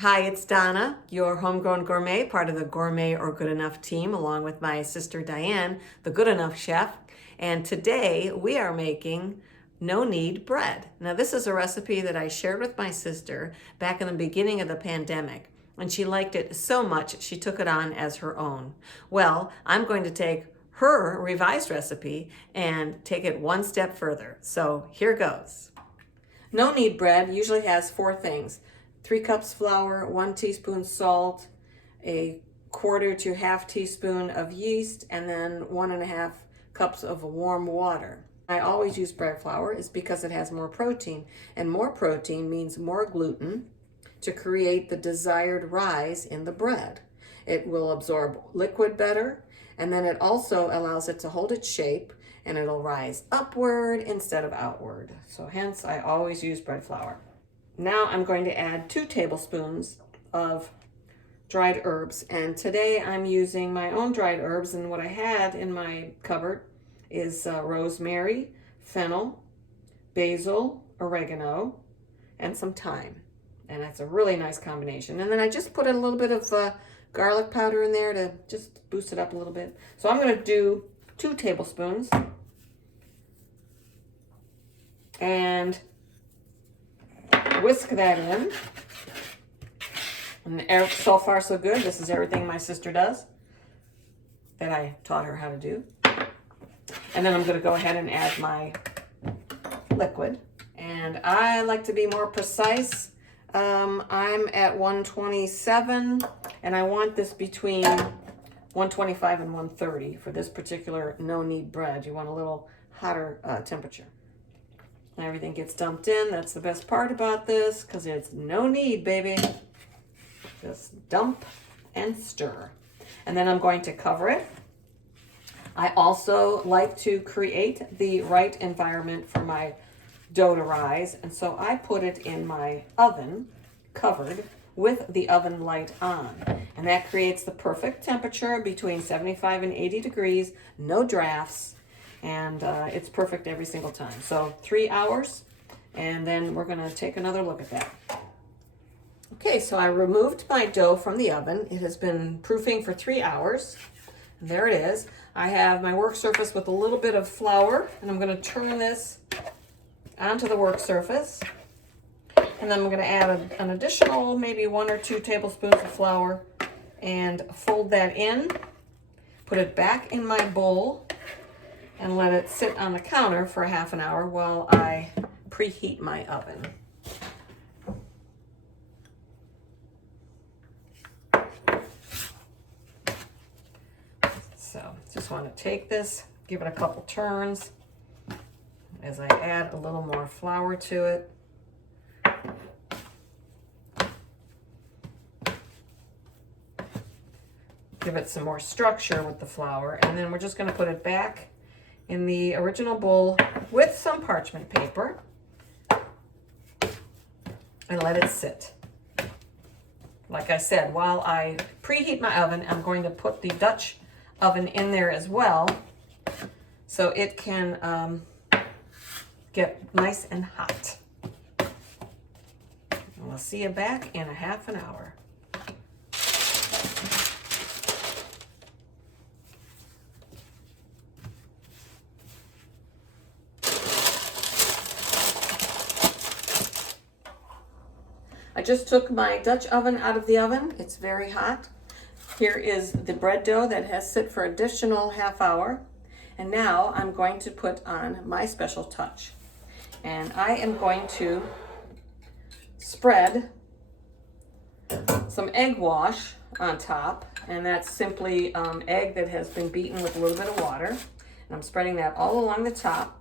Hi, it's Donna, your homegrown gourmet, part of the Gourmet or Good Enough team, along with my sister Diane, the Good Enough chef. And today we are making no knead bread. Now, this is a recipe that I shared with my sister back in the beginning of the pandemic, and she liked it so much she took it on as her own. Well, I'm going to take her revised recipe and take it one step further. So here goes. No knead bread usually has four things: 3 cups flour, 1 teaspoon salt, a quarter to half teaspoon of yeast, and then 1.5 cups of warm water. I always use bread flour is because it has more protein, and more protein means more gluten to create the desired rise in the bread. It will absorb liquid better, and then it also allows it to hold its shape, and it'll rise upward instead of outward. So hence, I always use bread flour. Now I'm going to add 2 tablespoons of dried herbs, and today I'm using my own dried herbs, and what I had in my cupboard is rosemary, fennel, basil, oregano, and some thyme. And that's a really nice combination. And then I just put a little bit of garlic powder in there to just boost it up a little bit. So I'm going to do 2 tablespoons. And whisk that in. And so far so good. This is everything my sister does that I taught her how to do. And then I'm going to go ahead and add my liquid. And I like to be more precise. I'm at 127, and I want this between 125 and 130 for this particular no knead bread. You want a little hotter temperature. Everything gets dumped in. That's the best part about this, because it's no knead, baby. Just dump and stir. And then I'm going to cover it. I also like to create the right environment for my dough to rise, and so I put it in my oven, covered, with the oven light on. And that creates the perfect temperature between 75 and 80 degrees, no drafts, and it's perfect every single time. So 3 hours, and then we're going to take another look at that. Okay, so I removed my dough from the oven. It has been proofing for 3 hours. And there it is. I have my work surface with a little bit of flour, and I'm going to turn this onto the work surface. And then I'm going to add an additional maybe 1 or 2 tablespoons of flour and fold that in, put it back in my bowl, and let it sit on the counter for a half an hour while I preheat my oven. So just want to take this, give it a couple turns as I add a little more flour to it. Give it some more structure with the flour, and then we're just going to put it back in the original bowl with some parchment paper and let it sit. Like I said, while I preheat my oven, I'm going to put the Dutch oven in there as well so it can get nice and hot. And we'll see you back in a half an hour. I just took my Dutch oven out of the oven. It's very hot. Here is the bread dough that has sit for additional half hour. And now I'm going to put on my special touch. And I am going to spread some egg wash on top. And that's simply egg that has been beaten with a little bit of water. And I'm spreading that all along the top.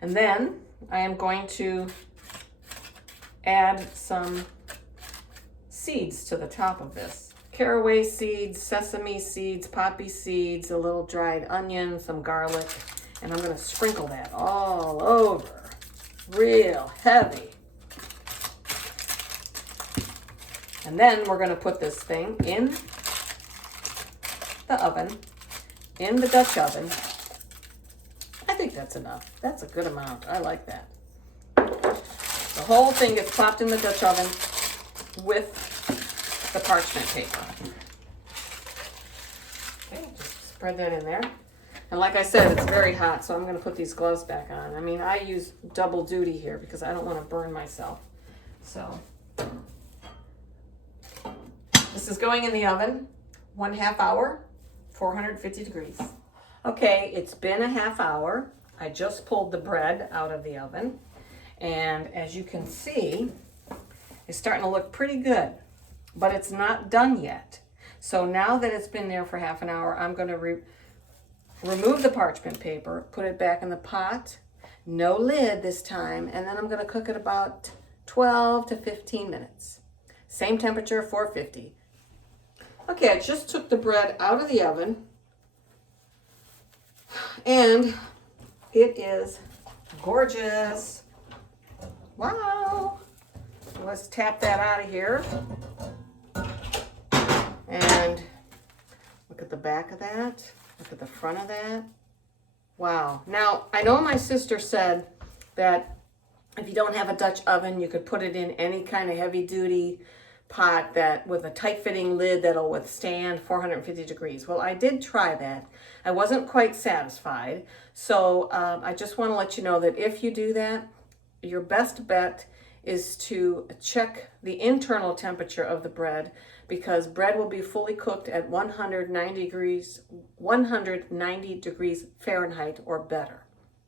And then I am going to add some seeds to the top of this. Caraway seeds, sesame seeds, poppy seeds, a little dried onion, some garlic, and I'm going to sprinkle that all over, real heavy. And then we're going to put this thing in the oven, in the Dutch oven. I think that's enough. That's a good amount. I like that. The whole thing gets plopped in the Dutch oven with the parchment paper. Okay, just spread that in there. And like I said, it's very hot, so I'm going to put these gloves back on. I mean, I use double duty here because I don't want to burn myself. So this is going in the oven, 1/2 hour, 450 degrees. Okay, it's been a half hour. I just pulled the bread out of the oven. And as you can see, it's starting to look pretty good, but it's not done yet. So now that it's been there for half an hour, I'm going to remove the parchment paper, put it back in the pot, no lid this time, and then I'm going to cook it about 12 to 15 minutes. Same temperature, 450. Okay, I just took the bread out of the oven, and it is gorgeous. Wow. Let's tap that out of here. And look at the back of that. Look at the front of that. Wow. Now, I know my sister said that if you don't have a Dutch oven, you could put it in any kind of heavy-duty pot that with a tight-fitting lid that'll withstand 450 degrees. Well, I did try that. I wasn't quite satisfied. So I just want to let you know that if you do that, your best bet is to check the internal temperature of the bread, because bread will be fully cooked at 190 degrees Fahrenheit or better.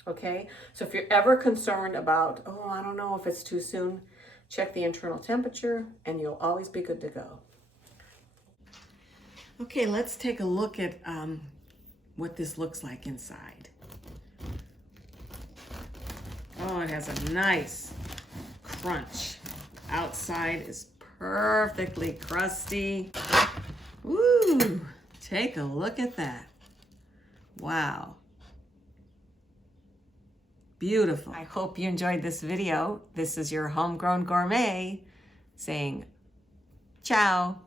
Okay, so if you're ever concerned about, oh, I don't know if it's too soon, check the internal temperature and you'll always be good to go. Okay, let's take a look at what this looks like inside. Oh, it has a nice crunch. Outside is perfectly crusty. Woo! Take a look at that. Wow. Beautiful. I hope you enjoyed this video. This is your homegrown gourmet saying ciao.